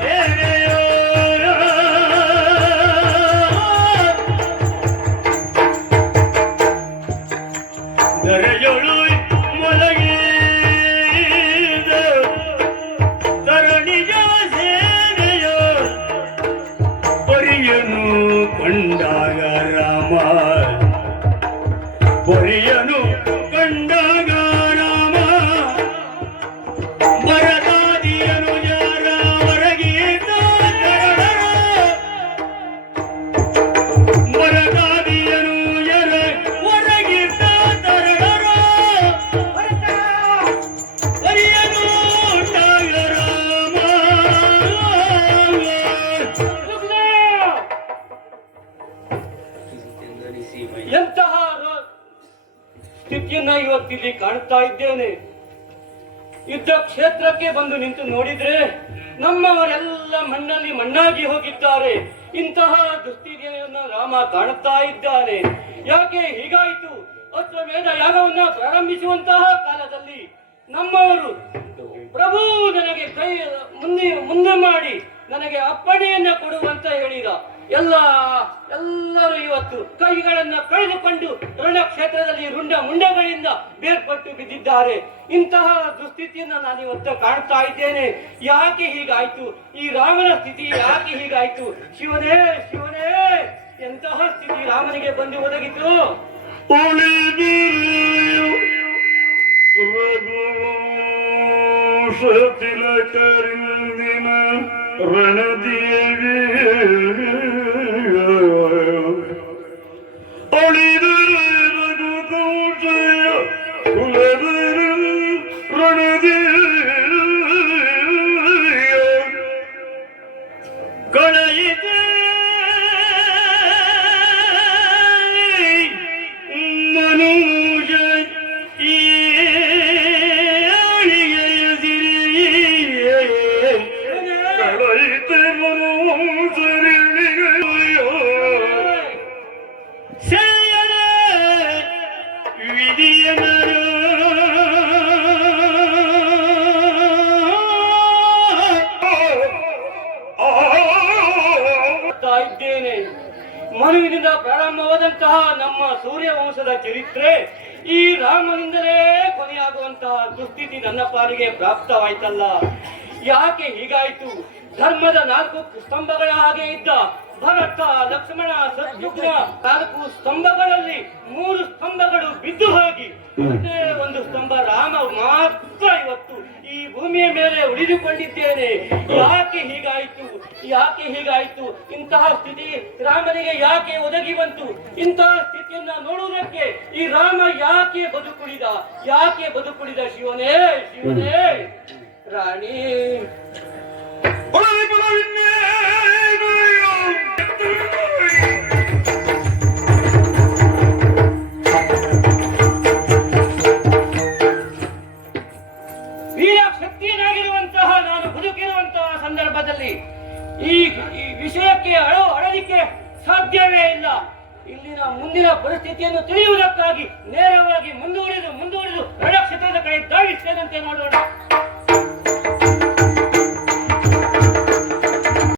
ಸೇನೆಯೋ ದರೆಯೊಳು ಮಲಗಿದ ತರುಣಿಯ ಸೇನೆಯೋ ಪರಿಯನು ಕಂಡಾಗ ರಾಮ ಪರಿಯನು ಕಂಡಾಗ ರಾಮ ಮರದಾದಿಯನು ಯಾರ ಹೊರಗಿದ್ದ ಮರದಾದಿಯನು ಯಾರ ಹೊರಗಿದ್ದ ತರಳರ ಪರಿಯನು ಕಂಡಾಗ ರಾಮ ಎಂತಹ ಸ್ಥಿತಿಯನ್ನ ಇವತ್ತಿಲ್ಲಿ ಕಾಣ್ತಾ ಇದ್ದೇನೆ. ಯುದ್ಧ ಕ್ಷೇತ್ರಕ್ಕೆ ಬಂದು ನಿಂತು ನೋಡಿದ್ರೆ ನಮ್ಮವರೆಲ್ಲ ಮಣ್ಣಲ್ಲಿ ಮಣ್ಣಾಗಿ ಹೋಗಿದ್ದಾರೆ. ಇಂತಹ ದುಸ್ಥಿತಿಯನ್ನು ರಾಮ ಕಾಣುತ್ತಾ ಇದ್ದಾನೆ. ಯಾಕೆ ಹೀಗಾಯಿತು? ಅಶ್ವಮೇಧ ಯಾಗವನ್ನ ಪ್ರಾರಂಭಿಸುವಂತಹ ಕಾಲದಲ್ಲಿ ನಮ್ಮವರು ಪ್ರಭು ನನಗೆ ಕೈ ಮುಂದೆ ಮಾಡಿ ನನಗೆ ಅಪ್ಪಣೆಯನ್ನ ಕೊಡುವಂತ ಹೇಳಿದ. ಎಲ್ಲರೂ ಇವತ್ತು ಕೈಗಳನ್ನ ಕಳೆದುಕೊಂಡು ರಣಕ್ಷೇತ್ರದಲ್ಲಿ ಮುಂಡಗಳಿಂದ ಬೇರ್ಪಟ್ಟು ಬಿದ್ದಿದ್ದಾರೆ. ಇಂತಹ ದುಸ್ಥಿತಿಯನ್ನ ನಾನು ಇವತ್ತು ಕಾಣ್ತಾ ಇದ್ದೇನೆ. ಯಾಕೆ ಹೀಗಾಯ್ತು? ಈ ರಾಮನ ಸ್ಥಿತಿ ಯಾಕೆ ಹೀಗಾಯ್ತು? ಶಿವನೇ ಶಿವನೇ, ಎಂತಹ ಸ್ಥಿತಿ ರಾಮನಿಗೆ ಬಂದು ಒದಗಿತು? ತಿಲಕರಿಂದಿನ ರಣದೇವಿ ಅಳಿದರೆ ರಘುಕೌಶಯ ಕುಲದರು ರಣದೇವಿಯ ಕಳೆಯಿತೆ ಮನುಜ ಇದ್ದೇನೆ. ಮನುವಿನಿಂದ ಪ್ರಾರಂಭವಾದಂತಹ ನಮ್ಮ ಸೂರ್ಯವಂಶದ ಚರಿತ್ರೆ ಈ ರಾಮನಿಂದಲೇ ಕೊನೆಯಾಗುವಂತಹ ದುಸ್ಥಿತಿ ನನ್ನ ಪಾಲಿಗೆ ಪ್ರಾಪ್ತವಾಯ್ತಲ್ಲ. ಯಾಕೆ ಹೀಗಾಯಿತು? ಧರ್ಮದ 4 ಸ್ತಂಭಗಳ ಹಾಗೆ ಇದ್ದ ಭರತ, ಲಕ್ಷ್ಮಣ, ಶತ್ರುಘ್ನ 4 ಸ್ತಂಭಗಳಲ್ಲಿ 3 ಸ್ತಂಭಗಳು ಬಿದ್ದು ಹೋಗಿ ಒಂದೇ ಒಂದು ಸ್ತಂಭ ರಾಮ ಮಾತ್ರ ಇವತ್ತು ಈ ಭೂಮಿಯ ಮೇಲೆ ಉಳಿದುಕೊಂಡಿದ್ದೇನೆ. ಯಾಕೆ ಹೀಗಾಯಿತು? ಯಾಕೆ ಹೀಗಾಯಿತು? ಇಂತಹ ಸ್ಥಿತಿ ರಾಮನಿಗೆ ಯಾಕೆ ಒದಗಿ ಬಂತು? ಇಂತಹ ಸ್ಥಿತಿಯನ್ನ ನೋಡುವುದಕ್ಕೆ ಈ ರಾಮ ಯಾಕೆ ಬದುಕುಳಿದ? ಯಾಕೆ ಬದುಕುಳಿದ? ಶಿವನೇ ಶಿವನೇ, ರಾಣಿ ವೀರಶಕ್ತಿಯನಾಗಿರುವಂತಹ ನಾನು ಬದುಕಿರುವಂತಹ ಸಂದರ್ಭದಲ್ಲಿ ಈ ವಿಷಯಕ್ಕೆ ಅಳಲಿಕ್ಕೆ ಸಾಧ್ಯವೇ ಇಲ್ಲ. ಇಲ್ಲಿನ ಮುಂದಿನ ಪರಿಸ್ಥಿತಿಯನ್ನು ತಿಳಿಯುವುದಕ್ಕಾಗಿ ನೇರವಾಗಿ ಮುಂದುವರಿದು ರಣಕ್ಷೇತ್ರದ ಕಡೆ ಧಾವಿಸ್ತೇನಂತೆ ನೋಡೋಣ.